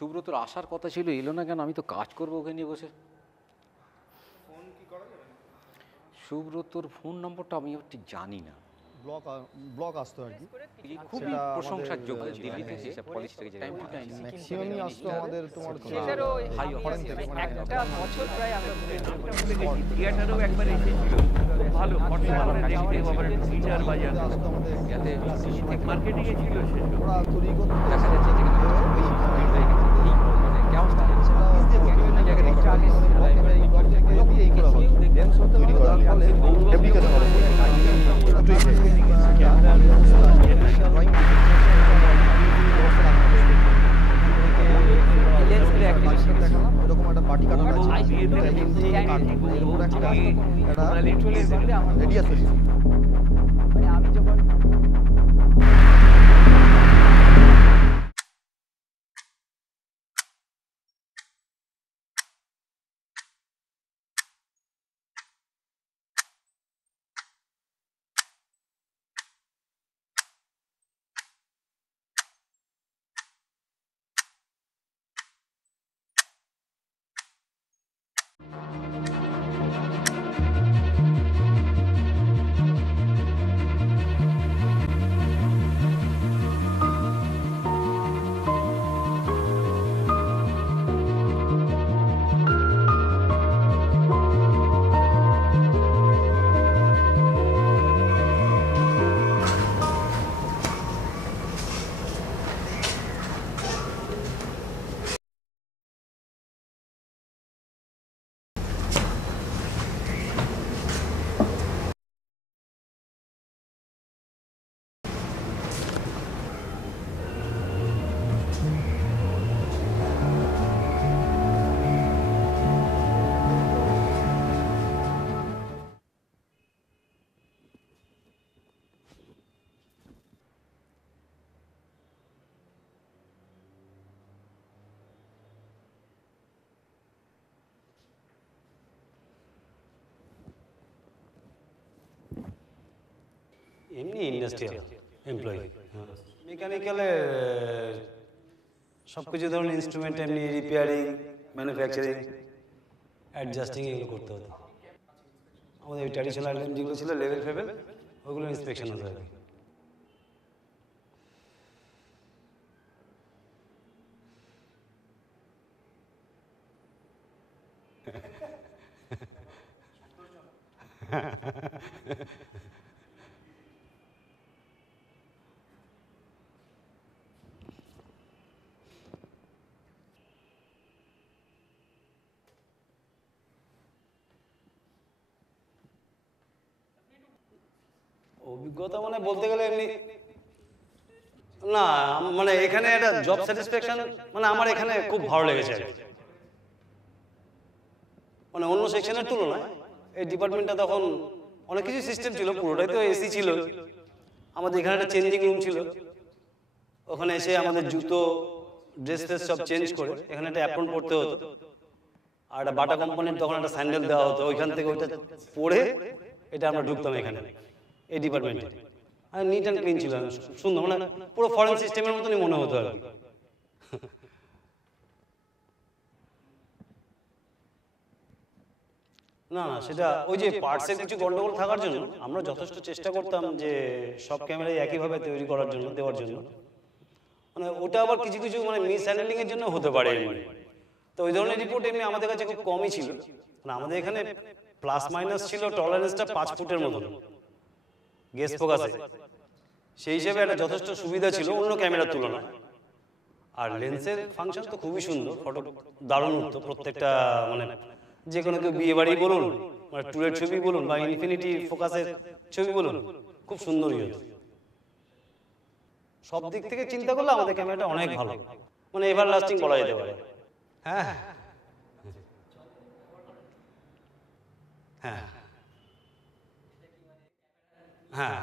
সুব্রতর আসার কথা ছিল, এলো না কেন? আমি তো কাজ করবো ওকে নিয়ে বসে। সুব্রতর ফোন নম্বরটা আমি ঠিক জানি না। ব্লক আসতো আর কি, খুবই প্রশংসার যোগ্য। দিল্লিতে সেসব পলিসিটাকে টাইম টু টাইম ম্যাক্সিমামই আসতো আমাদের তোমার সেটারও হাই ফরেন থেকে, একটা বছর প্রায় আমরা থিয়েটারও একবার এসেছিল, খুব ভালো দেখতে ওভারে গিটার বাজার আসতো আমাদের, যাতে মার্কেটিং এ ছিল সে ওরা তৈরি করতে দেখা যাচ্ছে যে মানে কেমন বিভিন্ন জায়গায় এই করা হতো তৈরি করার ফলে ফেব্রিকেশন হলো এরকম একটা বাটি কাটা রেডিয়াস মানে আমি যখন এমনি ইন্ডাস্ট্রিয়াল এমপ্লয়ি, মেকানিক্যালে সব কিছু ধরুন ইনস্ট্রুমেন্ট, এমনি রিপেয়ারিং, ম্যানুফ্যাকচারিং, অ্যাডজাস্টিং এগুলো করতে হতো। আমাদের ওই ট্র্যাডিশনাল আইটেম যেগুলো ছিল লেভেল ফেভেল, ওগুলো ইন্সপেকশন হতো আর কি। অভিজ্ঞতা মানে বলতে গেলে এমনি না, মানে এখানে একটা জব স্যাটিসফ্যাকশন, মানে আমার এখানে খুব ভালো লেগেছে আর কি। মানে অন্য সেকশনের তুলনায় এই ডিপার্টমেন্টটা তখন অনেক কিছু সিস্টেম ছিল, পুরোটাই তো এসি ছিল। আমাদের এখানে একটা চেঞ্জিং রুম ছিল, ওখানে এসে আমাদের জুতো ড্রেস ফ্রেস সব চেঞ্জ করে এখানে একটা অ্যাপ্রন পরতে হতো, আর একটা বাটা কোম্পানির তখন একটা স্যান্ডেল দেওয়া হতো, ওইখান থেকে ওইটা পরে এটা আমরা ঢুকতাম এখানে এই ডিপার্টমেন্টে। আর নিট অ্যান্ড ক্লিন ছিল, সুন্দর, মানে পুরো ফরেন সিস্টেমের মতনই মনে হতো আর কি। না না, সেটা ওই যে পার্টসের কিছু গন্ডগোল থাকার জন্য আমরা যথেষ্ট চেষ্টা করতাম যে সব ক্যামেরাই একইভাবে তৈরি করার জন্য, দেওয়ার জন্য। মানে ওটা আবার কিছু কিছু মানে মিস হ্যান্ডলিং এর জন্য হতে পারে, তো ওই ধরনের রিপোর্ট এমনি আমাদের কাছে খুব কমই ছিল। মানে আমাদের এখানে প্লাস মাইনাস ছিল টলারেন্সটা 5 ফুটের মতন গেস ফোকাসে, সেই হিসেবে একটা যথেষ্ট সুবিধা ছিল অন্য ক্যামেরার তুলনায়। আর লেন্সের ফাংশন তো খুবই সুন্দর, ফটো দারুণ উঠতো প্রত্যেকটা, মানে যে কোনো কেউ বিয়ে বাড়ি বলুন, মানে ট্যুরের ছবি বলুন, বা ইনফিনিটি ফোকাসের ছবি বলুন, খুব সুন্দরই হতো। সব দিক থেকে চিন্তা করলে আমাদের ক্যামেরাটা অনেক ভালো, মানে এভার লাস্টিং বলা যেতে পারে। হ্যাঁ হ্যাঁ হ্যাঁ